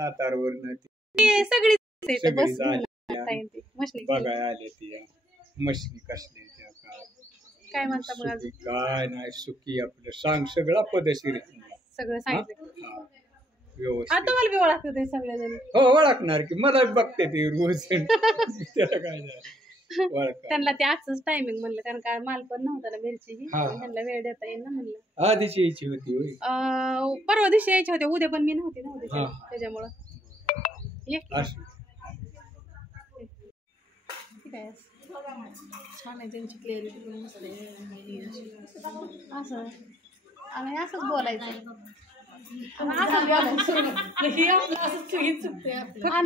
सातारवरनं सगळी बघायला आले ती मशनी कसल्या त्या काय म्हणता मग अजून काय नाही सुखी आपलं सांग सगळा पदशीर सगळं सांगितलं व्यवस्थित आता मला बी ओळखत आहे सगळेजण हो ओळखणार की मला बघते ती रोज त्याला काय नाही त्यांना ते आजच टायमिंग म्हणलं कारण का माल पण नव्हता ना मिरची त्यांना वेळ देता येईल ना म्हणलं आधीची यायची होती परवा दिवशी यायचे होते उद्या पण मी नव्हती ना उद्या त्याच्यामुळं छान आहे त्यांची क्लिअरिटी पण मस्त आहे असं आणि असंच बोलायचं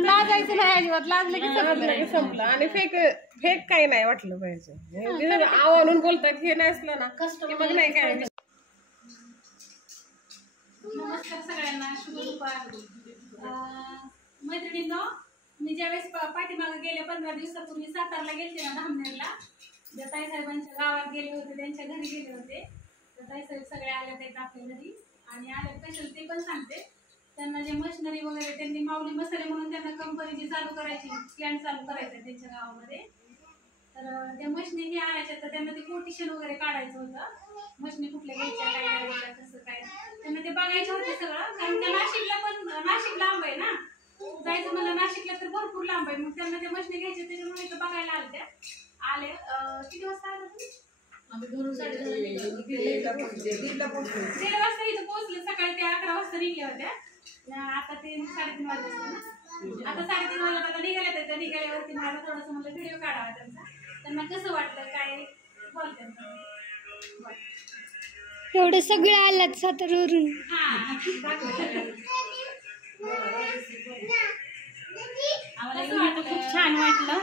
लाजायचं नाही अजिबात लाजलं की संपलं आणि फेक काही नाही वाटलं पाहिजे आणून बोलतात हे नाही असलं ना की मग नाही काय नमस्कार सगळ्यांना शुभ दुपार मैत्रिणींनो मी ज्यावेळेस पाठीमागे गेले 15 दिवसापूर्वी सातारला गेले ना धामनेरला ज्या ताईसाहेबांच्या गावात गेले होते त्यांच्या घरी गेले होते तर ताईसाहेब सगळे आले होते आपल्या घरी आणि आले स्पेशल ते पण सांगते त्यांना जे मशिनरी वगैरे त्यांनी माऊली मसाले म्हणून त्यांना कंपनी जी चालू करायची प्लॅन चालू करायचा त्यांच्या गावामध्ये तर त्या मशिनी जे आणायच्या तर त्यांना ते कोटेशन वगैरे काढायचं होतं मशिनी कुठल्या घ्यायच्या काय करायच्या कसं काय त्यांना ते बघायचं होतं सगळं कारण त्या नाशिकला पण नाशिक लांब आहे ना जायचं मला नाशिकला तर भरपूर लांब आहे मग त्यांना ते मशिनी घ्यायचे त्याच्यामुळे इथं बघायला आले त्या आले किती वाजता आले तुम्ही आम्ही 1:30 वाजता इथं पोहोचले सकाळी ते 11 वाजता निघल्या होत्या आता ते 3:30 वाजता ना आता 3:30 वाजता आता निघाल्या त्या निघाल्यावरती मला थोडंसं म्हणलं व्हिडिओ काढावा त्यांना कसं वाटलं काय बोलतात एवढे सगळे आल्यात सातारवरून आम्हाला खूप छान वाटलं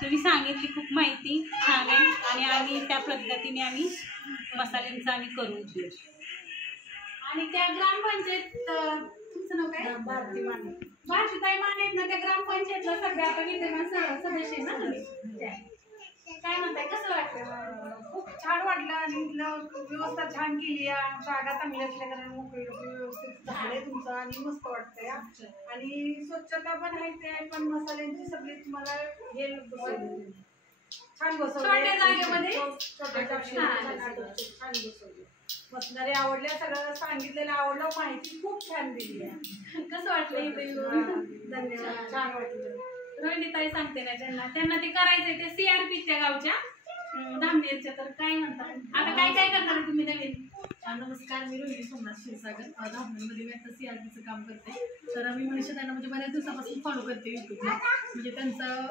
तुम्ही सांगितली खूप माहिती छान आहे आणि आम्ही त्या पद्धतीने आम्ही मसाल्यांचं आम्ही करून घेऊ आणि त्या ग्रामपंचायत तुमचं नाव काय भारतीताई माने ना त्या ग्रामपंचायतला सध्या आता विद्यमान सदस्य आहे ना तुम्ही काय म्हणताय कसं वाटलं खूप छान वाटलं आणि व्यवस्था छान केली जागा चांगली असल्या कारण मोकळी व्यवस्थित झालंय तुमचं आणि मस्त वाटतंय आणि स्वच्छता पण आहे ते पण मसाल्यांची सगळी तुम्हाला हे बसवली छान बसवली छान बसवली बसणारे आवडल्या सगळं सांगितलेलं आवडलं माहिती खूप छान दिली आहे कसं वाटलं इथे धन्यवाद छान वाटलं रोहिणीताई सांगते ना त्यांना ते करायचंय ते सीआरपी त्या गावच्या धामनेरच्या तर काय म्हणतात आता काय काय करणार तुम्ही नवीन नमस्कार मी रोहिणी सोमनाथ क्षीरसागर धामनेरमध्ये मी आता सीआरपीचं काम करते तर मी मनीषा त्यांना म्हणजे बऱ्याच दिवसापासून फॉलो करते युट्यूबला म्हणजे त्यांचं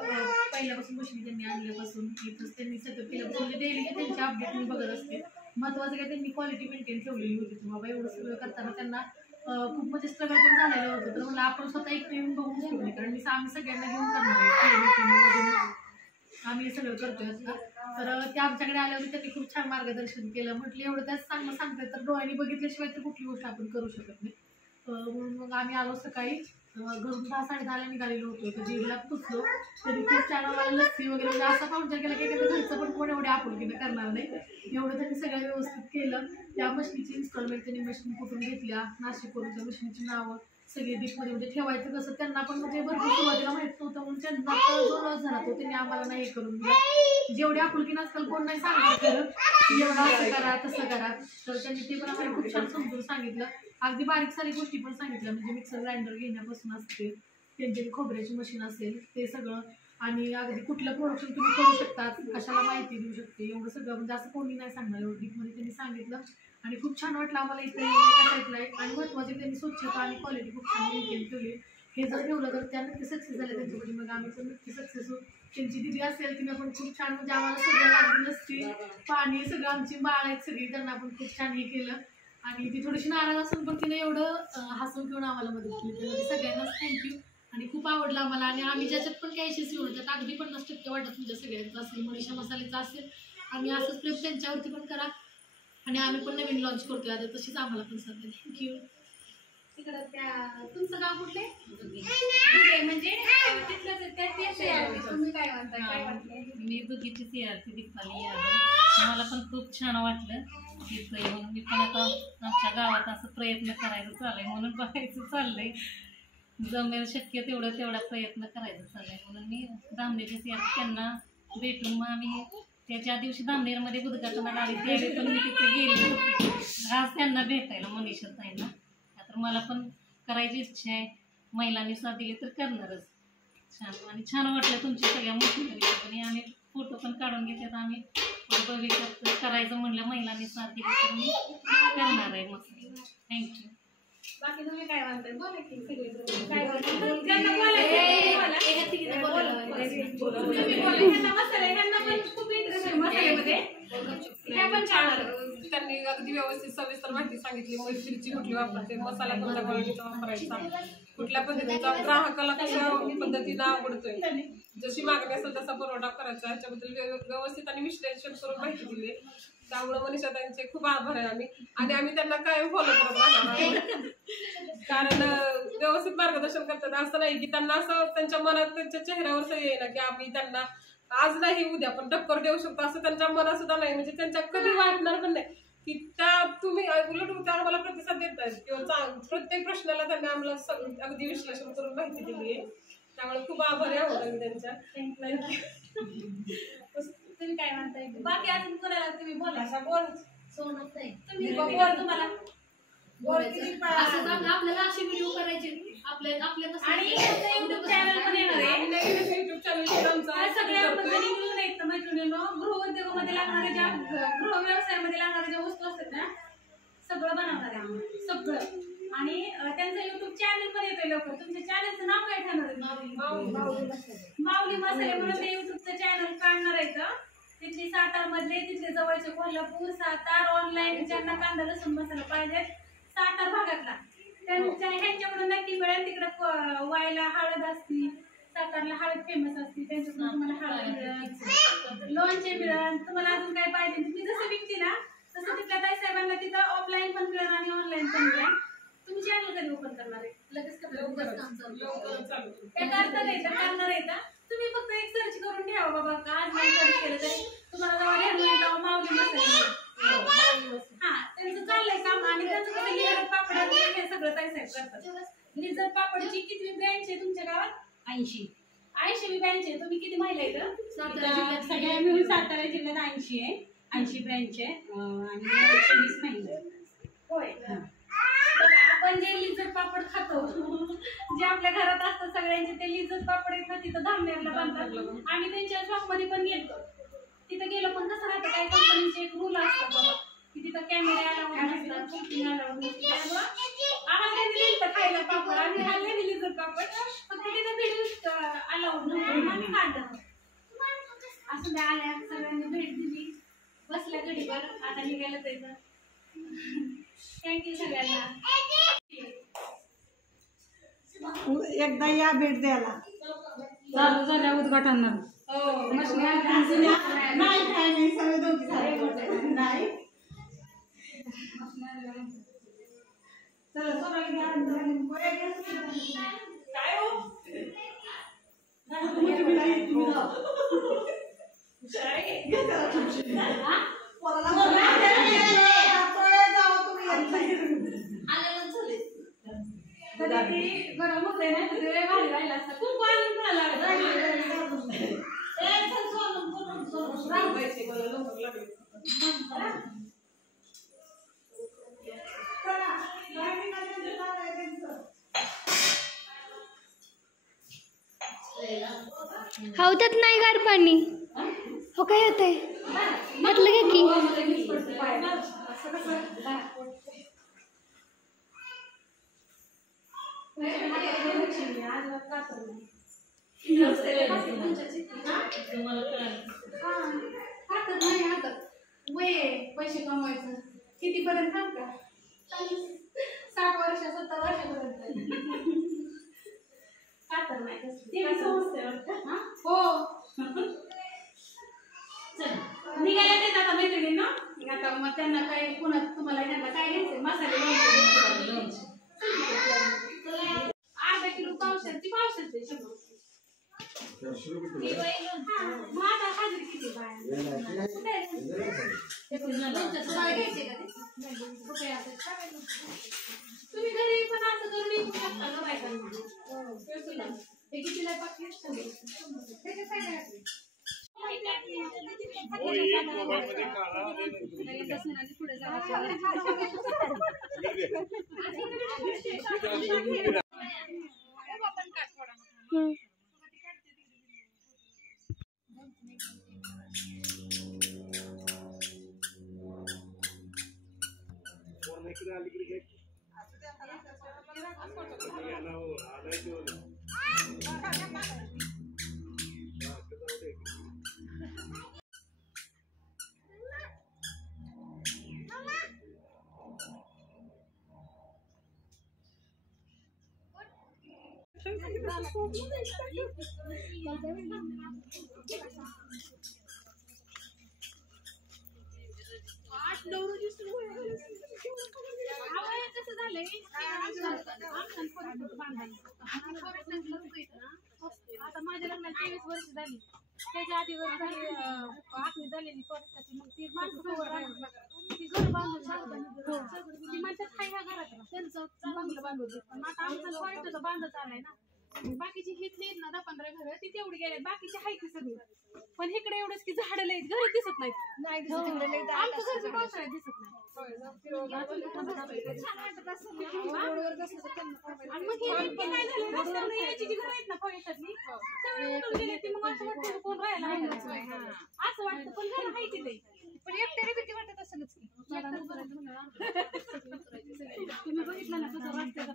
पहिल्यापासून मशीन त्यांनी आणल्यापासून इथंच त्यांनी सेटअप केल्यापासून म्हणजे डेली त्यांचे अपडेट मी बघत असते महत्त्वाचं काय त्यांनी क्वालिटी मेंटेन ठेवलेली होती बाबा एवढं सगळं करताना त्यांना खूप म्हणजे स्ट्रगल पण झालेलं होतं तर मला आपण स्वतः एक येऊन बघून शिकले कारण आम्ही सगळ्यांना घेऊन करणार आहे आम्ही सगळं करतोय तर ते आमच्याकडे आल्यावर त्यांनी खूप छान मार्गदर्शन केलं म्हटलं एवढं त्याच चांगलं सांगतात तर डोळ्यांनी बघितल्याशिवाय तर कुठली गोष्ट आपण करू शकत नाही म्हणून मग आम्ही आलो सकाळी घरून 10-10:30 निघालेलो होतो तर जीवला पुचलो तरी खूप छान आम्हाला लस्सी वगैरे म्हणजे असा पाहुणचार केला की घरचं पण कोण एवढे आपुलकीनं करणार नाही एवढं त्यांनी सगळं व्यवस्थित केलं त्या मशीनची इन्स्टॉलमेंट त्यांनी मशीन कुठून घेतल्या नाशिकवरून त्या मशीनची नावं सगळी डीपमध्ये म्हणजे ठेवायचं कसं त्यांना पण म्हणजे भरपूर सुरुवातीला माहित नव्हतं म्हणून त्यांना जो लॉस झाला तो त्यांनी आम्हाला नाही करून दिला जेवढी आपुलकीनं आजकाल कोण नाही सांगणार खरं एवढं असं करा तसं करा तर त्यांनी ते पण आम्हाला खूप छान समजून सांगितलं अगदी बारीक सारी गोष्टी पण सांगितल्या म्हणजे मिक्सर ग्राइंडर घेण्यापासून असते त्यांची खोबऱ्याची मशीन असेल ते सगळं आणि अगदी कुठलं प्रोडक्शन तुम्ही करू शकता कशाला माहिती देऊ शकते एवढं सगळं म्हणजे असं कोणी नाही सांगणार एवढं डीपमध्ये त्यांनी सांगितलं आणि खूप छान वाटलं आम्हाला इथे ऐकलं आहे आणि महत्त्वाचे त्यांनी स्वच्छता आणि क्वालिटी खूप छान मेंटेन ठेवली हे जर ठेवलं तर त्या नक्की सक्सेस झाले त्यांच्याकडे मग आम्ही पण नक्की सक्सेस होऊ त्यांची दिदी असेल तिनं पण खूप छान म्हणजे आम्हाला सगळं लागली नसती पाणी सगळं आमची बाळ आहेत सगळी त्यांना पण खूप छान हे केलं आणि ती थोडीशी नाराज असून पण तिने एवढं हसून घेऊन आम्हाला मदत केली त्यामध्ये सगळ्यांनाच थँक्यू आणि खूप आवडलं आम्हाला आणि आम्ही ज्याच्यात पण काही यशस्वी होतो त्यात अगदी 50% वाटत तुमच्या सगळ्यांचं असेल मनीषा मसाल्याचं असेल आणि असंच प्रेम त्यांच्यावरती पण करा आणि आम्ही पण नवीन लॉन्च करतोय आता तशीच आम्हाला पण सांगते थँक्यू तिकडं त्या तुमचं गाव कुठले म्हणजे तुम्ही काय म्हणता काय वाटलं मी दुधीची सीआरपी दीपाली यादव मला पण खूप छान वाटलं तिथं येऊन मी पण आता आमच्या गावात असं प्रयत्न करायचं चाललंय म्हणून बघायचं चाललंय जमेल शक्य तेवढा प्रयत्न करायचा चाललाय. म्हणून मी धामणेरची त्यांना भेटून मग आम्ही त्याच्या दिवशी धामणेरमध्ये उद्घाटनाला आली त्यावेळी पण मी तिथे गेले होते. आज त्यांना भेटायला मनीषा ताईंना. तर मला पण करायची इच्छा आहे. महिलांनी साथ दिली तर करणारच. छान आणि छान वाटलं तुमच्या सगळ्या मोठी आम्ही फोटो पण काढून घेतात. आम्ही भविष्यात करायचं म्हणलं महिलांनी साथ दिली तर मी करणार आहे. मस्त थँक्यू. बाकी तुम्ही काय म्हणताय बोला की सगळे काय बोलताय ज्यांना बोलायचं तुम्ही बोला. ह्यांना मसाले ह्यांना पण खूप इंटरेस्ट आहे मसाल्यामध्ये. हे पण छान त्यांनी अगदी व्यवस्थित सविस्तर माहिती सांगितली. मिरची कुठली वापरते, मसाला कोणत्या क्वालिटीचा वापरायचा, कुठल्या पद्धतीचा, ग्राहकाला कशा पद्धतीनं आवडतोय, जशी मागणी असेल तसा पुरवठा करायचा, ह्याच्याबद्दल व्यवस्थित आणि विश्लेषण करून माहिती दिली. त्यामुळे मनीषा त्यांचे खूप आभार आहे आणि आम्ही त्यांना कायम फॉलो करत राहणार. कारण व्यवस्थित मार्गदर्शन करतात. असं नाही की त्यांना असं त्यांच्या मनात त्यांच्या चेहऱ्यावर सही येईना की आम्ही त्यांना आज नाही उद्या पण टक्कर देऊ शकतो असं त्यांच्या मनात सुद्धा नाही. म्हणजे त्यांच्या कधी वाटणार पण नाही की त्या तुम्ही उलट त्या आम्हाला प्रतिसाद देतायत किंवा प्रत्येक प्रश्नाला त्यांनी आम्हाला अगदी विश्लेषण करून माहिती दिली आहे. त्यामुळे खूप आभारी आहोत आम्ही त्यांच्या. तुम्ही काय म्हणताय बाकी अजून कोणाला तुम्ही बोला बोल सोनत नाही तुम्ही बोला तुम्हाला आपल्याला असे व्हिडिओ करायचे आणि युट्यूब चॅनल पण येणार आहे. युट्यूब चॅनल सगळ्या मिळून आहेत मैत्रिणींनो. गृहउद्योगामध्ये लागणाऱ्या ज्या गृह व्यवसायामध्ये लागणाऱ्या ज्या वस्तू असतात ना सगळं बनवणार आहे सगळं. आणि त्यांचं युट्यूब चॅनल पण येतोय लवकर. तुमच्या चॅनलचं नाव काय ठरणार आहे? माऊली मसाले म्हणून ते युट्यूबचं चॅनल काढणार आहे. तिथली सातारमधले तिथले जवळचे कोल्हापूर सातार ऑनलाईन ज्यांना कांदा लसूण मसाला पाहिजे सातार भागातला ह्यांच्याकडून नक्की मिळेल. तिकडं वायला हळद असती, सातारला हळद फेमस असते, त्यांच्याकडून तुम्हाला हळद लोणचे मिळेल. तुम्हाला अजून काय पाहिजे तुम्ही जसं विकते ना तसं तिथल्या ताई साहेबांना तिथं ऑफलाईन पण मिळेल आणि ऑनलाईन पण मिळेल. तुम्ही चॅनल कधी ओपन करणार आहे? लगेच करणार आहे. तुम्ही फक्त एक सर्च करून ठेवा बाबा. आज नाही सर्च केलं तरी तुम्हाला जेव्हा माऊली मसाले हा त्यांचं चाललंय काम. आणि त्यांचं कसं लिझर पापड हे सगळं ताई साहेब करतात. लिझर पापडची किती ब्रँच आहे तुमच्या गावात? 80 ब्रँच आहे. तुम्ही किती महिला येतं? सगळ्या मिळून सातारा जिल्ह्यात 80 आहे. 80 ब्रँच आहे आणि 120 महिला. होय. बघा आपण जे लिझर पापड खातो जे आपल्या घरात असतं सगळ्यांचे ते लिझर पापड आहेत ना तिथं धामणेरला बांधतात. आम्ही त्यांच्या शॉपमध्ये पण गेलो. तिथं गेलो पण कसं राहतं काही कंपनीचे एक रूल असतात बाबा की तिथं कॅमेरे अलाउड नसतात, शूटिंग अलाउड नसतं. त्यामुळं आम्हाला त्यांनी दिलं खायला पापड. आम्ही खाल्ले लिझर पापड फक्त तिथं व्हिडिओ अलाउड नव्हतं आम्ही काढलं. असं त्या आल्या सगळ्यांनी भेट दिली बसल्या गडीवर. आता निघायला जायचं. थँक्यू सगळ्यांना. एकदा या भेट द्यायला. चालू झाल्या उद्घाटन नाही काय नाही सगळे दोघी झाले नाही. चला सोनाली काय हो गरम होतंय ना तिथे भारी राहिला असता. खूप पाणी हवतात नाही गार पाणी हो काय होतंय म्हटलं का की पैसे कमवायचं कितीपर्यंत का 60 वर्ष 70 वर्षापर्यंत का तर नाही हो निघायला देत आता मैत्रिणींना. आता मग त्यांना काय पुन्हा तुम्हाला ह्यांना काय घ्यायचं मसाले अर्धा किलो पावशेर ती 100 मग आता हजेरी किती बाया? तुम्ही घरी पण असं करून येऊ शकता ना बायकांना. हे कितीला पाकिट? कसं झालंय आता माझ्या लग्नाला 23 वर्ष झाली. त्याच्या आधी वर्ष झाली आखणी झालेली फॉरेस्टाची. मग ती माणसं ती घर बांधून ती म्हणतात हाय ह्या घरात त्यांचं चांगलं बांधून. पण आता आमचं फॉरेस्टचं बांधत आलाय ना. बाकीची हिथली ना 10-15 घरं ती तेवढी गेले. बाकीची हाय ती सगळी. पण इकडे एवढंच की झाडं लईत घर दिसत नाहीत. आमचं घरचं पावसाळ्यात दिसत नाही. आणि मग हे काय झालं रस्त्यावर यायची जी घरं आहेत ना फॉरेस्टातली सगळे उडून गेले. ती मग असं वाटतं कोण राहायला आहे असं वाटतं. पण घरं हाय ती लई. पण एकट्याने भीती वाटत असेलच की. तुम्ही बघितलं ना कसं रस्त्याचा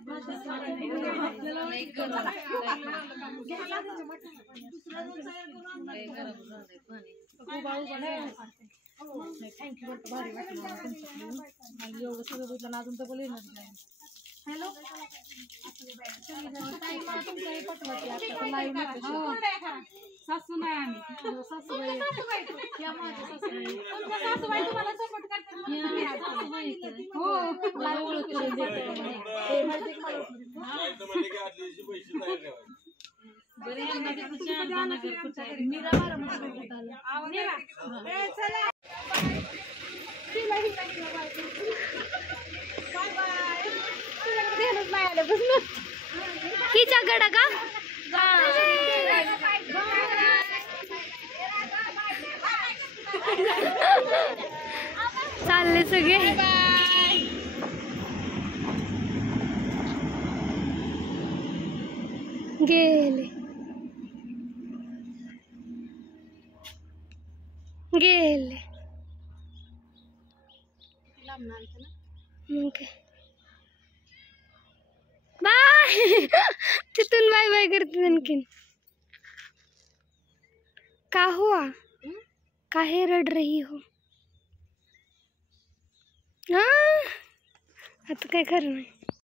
थँक्यू भारी वाटलं एवढं सगळं बघितलं अजून तर बोल येणार नाही. हॅलो सासू नाही आम्ही सासूबाई तुम्हाला सपोर्ट करतात. हिच्या गडा का चालले सगळे. गेले गेले मग काय बाय. तिथून बाय बाय करते आणखीन. का हुआ काहे रड रही हो? हाँ आता काय करणार.